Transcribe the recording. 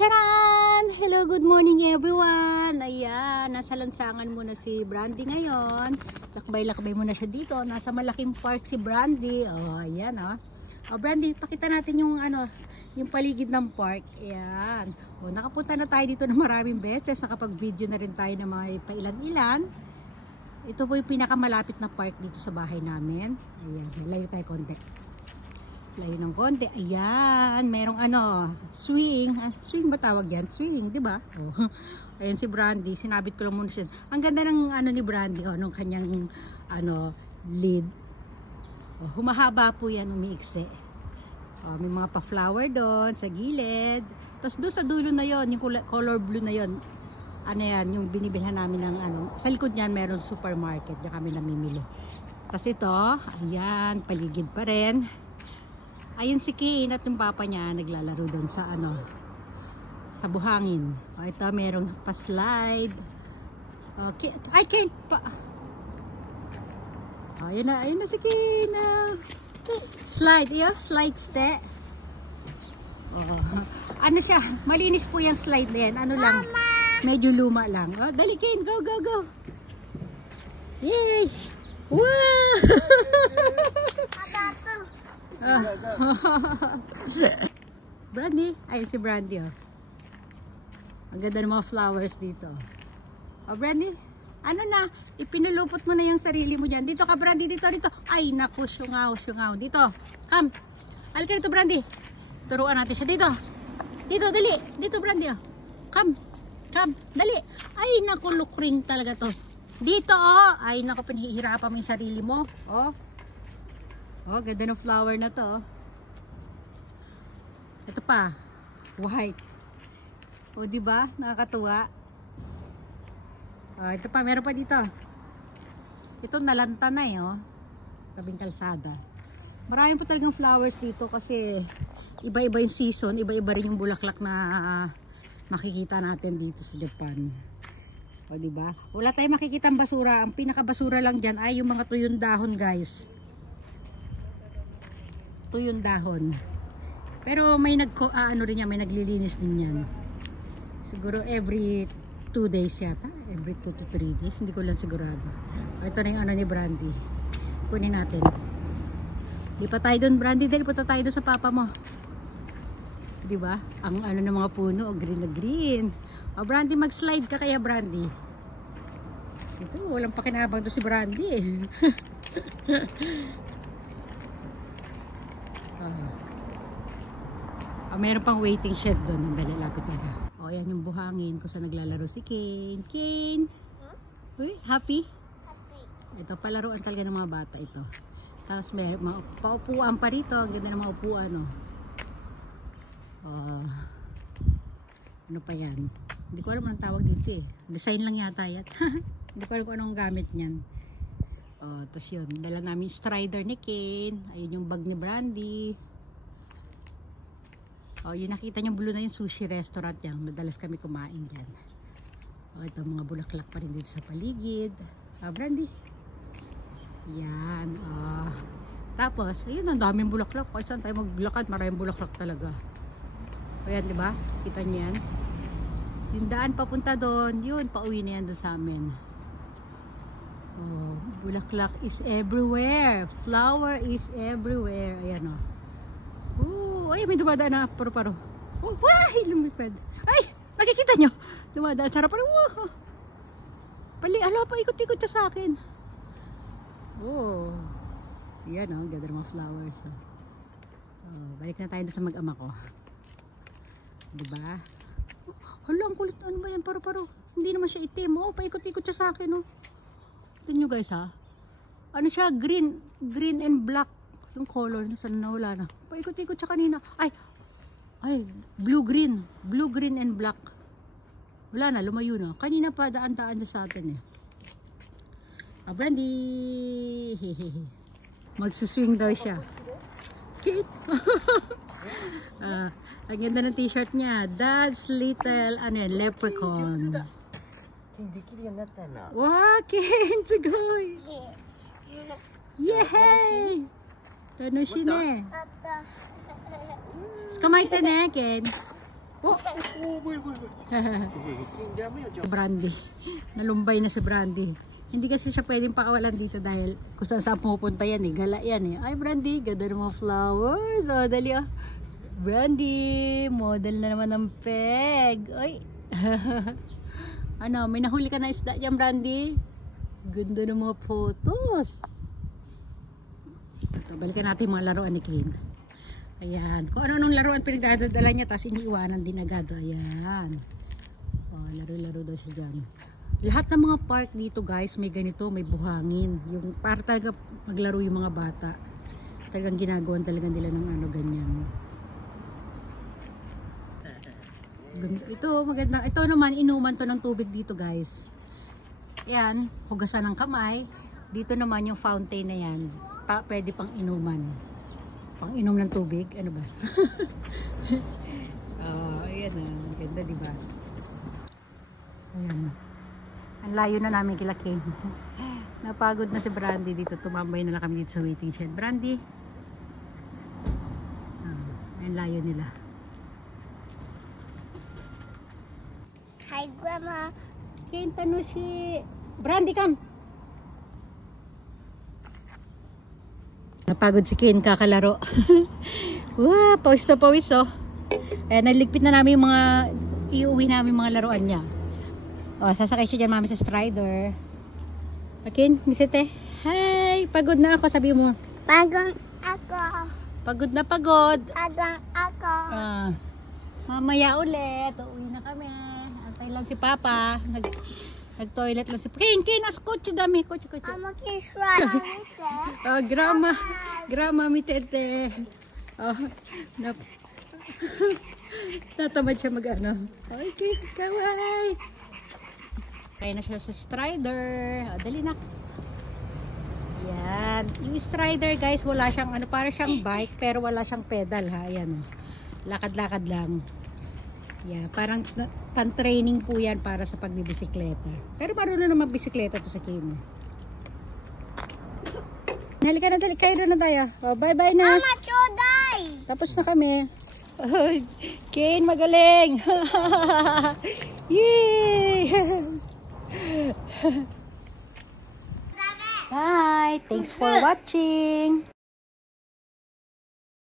Charan! Hello, good morning everyone! Ayan, nasa lansangan muna si Brandy ngayon. Lakbay-lakbay muna siya dito. Nasa malaking park si Brandy. Oh, ayan oh. Oh, Brandy, pakita natin yung yung paligid ng park. Ayan. Oh, nakapunta na tayo dito na maraming beses. Nakapag-video na rin tayo ng mga pailan-ilan. Ito po yung pinakamalapit na park dito sa bahay namin. Ayan, layo tayo konti. Layo ng konti. Ayan, merong swing. Swing ba tawag yan? Swing, di ba? Oh. Ayan si Brandy. Sinabit ko lang muna siya. Ang ganda ng ni Brandy, nung kanyang lead. Oh, humahaba po yan, umiikse. Oh, may mga pa-flower doon sa gilid. Tapos doon sa dulo na yon, yung color blue na yon. Ano yan, yung binibilhan namin ng sa likod niyan meron supermarket, diyan kami namimili. Tapos ito, ayan, paligid pa rin. Ayun si Kane at yung papa niya naglalaro doon sa sa buhangin. O, ito merong pa-slide. Okay. Ay, Kane pa. O, ayun na si Kane. Slide, iyo, slide ste. Oh, ano siya? Malinis po yung slide na yan. Ano lang? Medyo luma lang. Oh, dali Kane, go, go, go. Yay! Wow! Brandy, ayun si Brandy oh. Ang ganda ng mga flowers dito. Oh Brandy, ano na, ipinulupot mo na yung sarili mo dyan. Dito ka Brandy, dito. Ay naku, syungaw. Dito, come. Halika dito Brandy. Turuan natin siya dito. Dito, dali. Dito Brandy oh. Come, dali. Ay naku, lukring talaga to. Dito oh. Ay naku, pinahihirapan mo yung sarili mo. Oh. Oh, ganda ng flower na to. Ito pa, white. O, di ba? Nakakatuwa. Oh, ito pa, meron pa dito. Ito nalanta na oh. Tabing kalsada. Marami pa talagang flowers dito kasi iba-iba yung season, iba-iba rin yung bulaklak na makikita natin dito sa Japan. O, di ba? Wala tayong makikitang basura. Ang pinakabasura lang diyan ay yung mga tuyong dahon, guys. Tuyong dahon. Pero may rin yan, may naglilinis din yan. Siguro every 2 days yata. Every 2 to 3 days. Hindi ko lang sigurado. Ito na yung ni Brandy. Kunin natin. Di pa tayo doon, Brandy. Dahil punta tayo doon sa papa mo. Di ba? Ang ng mga puno, green na green. O Brandy, mag-slide ka kaya Brandy. Ito, walang pakinabang to si Brandy. Meron pang waiting shed doon. Ang dali, lapit na. O, yan yung buhangin kung saan naglalaro si Kane. Kane! Huh? Uy, happy? Happy. Ito, palaruan talaga ng mga bata ito. Tapos may mga paupuan pa rito. Ang ganda ng mga upuan, no? Ano pa yan? Hindi ko alam anong tawag dito eh. Design lang yata yan. Hindi ko alam kung anong gamit niyan. Tapos yun. Dala namin strider ni Kane. Ayun yung bag ni Brandy. Yung nakita nyo blue na yung sushi restaurant yan. Madalas kami kumain dyan. Ito mga bulaklak pa rin dito sa paligid. Brandy. Yan. Tapos, ayun, ang daming bulaklak. Kahit saan tayo maglakad, maraming bulaklak talaga. Ayan, di ba? Kita nyo yan. Yung daan papunta doon, yun, pauwi na yan doon sa amin. Bulaklak is everywhere. Flower is everywhere. Ayan o. Ay, may dumadaan na paro-paro. Ay, lumipad. Ay, nakikita nyo. Dumadaan. Sarap parang, pa ikot-ikot siya sa akin. Yan o, ganda ng mga flowers. Balik na tayo sa mag-ama ko. Diba? Hala, ang kulit. Ano ba yan? Paro-paro. Hindi naman siya itim. Paikot-ikot siya sa akin. Ito nyo guys ha. Ano siya? Green and black. Yung color na sana nawala na. Paikot-ikot siya kanina. Ay, blue-green. Blue-green and black. Wala na, lumayo na. Kanina pa daan-daan sa atin eh. Brandy. Magsuswing daw siya. Kate. Ang ganda ng t-shirt niya. Dad's little, leprechaun. Wow, Kate. Sugoy. Yay! 楽しいね。捕まえてね、ケン。Oh! Oh, boy. Brandy. Nalumbay na si Brandy. Hindi kasi siya pwedeng pakawalan dito dahil kung saan pupunta yan eh. Gala yan eh. Ay Brandy, ganda ng mga flowers. O, dali oh. Brandy, model na naman ng peg. Ay. Ano, may nahuli ka na isda dyan Brandy? Ganda ng mga photos. Ito, balikan natin mga laruan ni Kane. Ayan. Kung ano-anong laruan pinagdadala niya, tapos iniiwanan din agad. Ayan. O, laro-laro daw siya dyan. Lahat ng mga park dito guys, may ganito, may buhangin. Yung para talaga maglaro yung mga bata. Talagang ginagawan talaga nila ng ano, ganyan. Ito, maganda. Ito naman, inuman to ng tubig dito guys. Yan, hugasan ng kamay. Dito naman yung fountain na yan. Pwede pang inuman. Pang inom ng tubig. Ano ba? Oh, ayan na. Ganda, diba? Ayan. Ang layo na namin kila Kane. Napagod na si Brandy dito. Tumambay na lang kami dito sa waiting shed. Brandy. Ang layo nila. Hi, Grandma. Kane, tanong si Brandy, come. Napagod si Kane kakalaro. Wow, pawis na pawis oh. Eh, naligpit na namin yung mga iuwi namin mga laruan niya. Oh, sasakay siya dyan mami sa Strider. Kane, misete. Hi, pagod na ako, sabi mo. Pagod ako. Pagod na pagod. Pagod ako. Mamaya ulit. Uuwi na kami. Antay lang si Papa. Nag-toilet lang si Kane. Kane, as kotse dami. Kotse. Mama, kiss right. Grama mi tete. Oh, natamad siya mag-ano. Okay, kaway. Kaya na siya sa Strider. O, dali na. Yan. Yung Strider guys, wala siyang ano, para siyang bike pero wala siyang pedal ha. Ayan. Lakad-lakad lang. Yeah, parang pan-training po yan para sa pagbibisikleta. Pero marunong na magbisikleta to sa Kane. Halika na, kayo na tayo. Oh, bye-bye na. Mama, choday. Tapos na kami. Oh, Kane, magaling. Yay! Bye! Thanks for watching!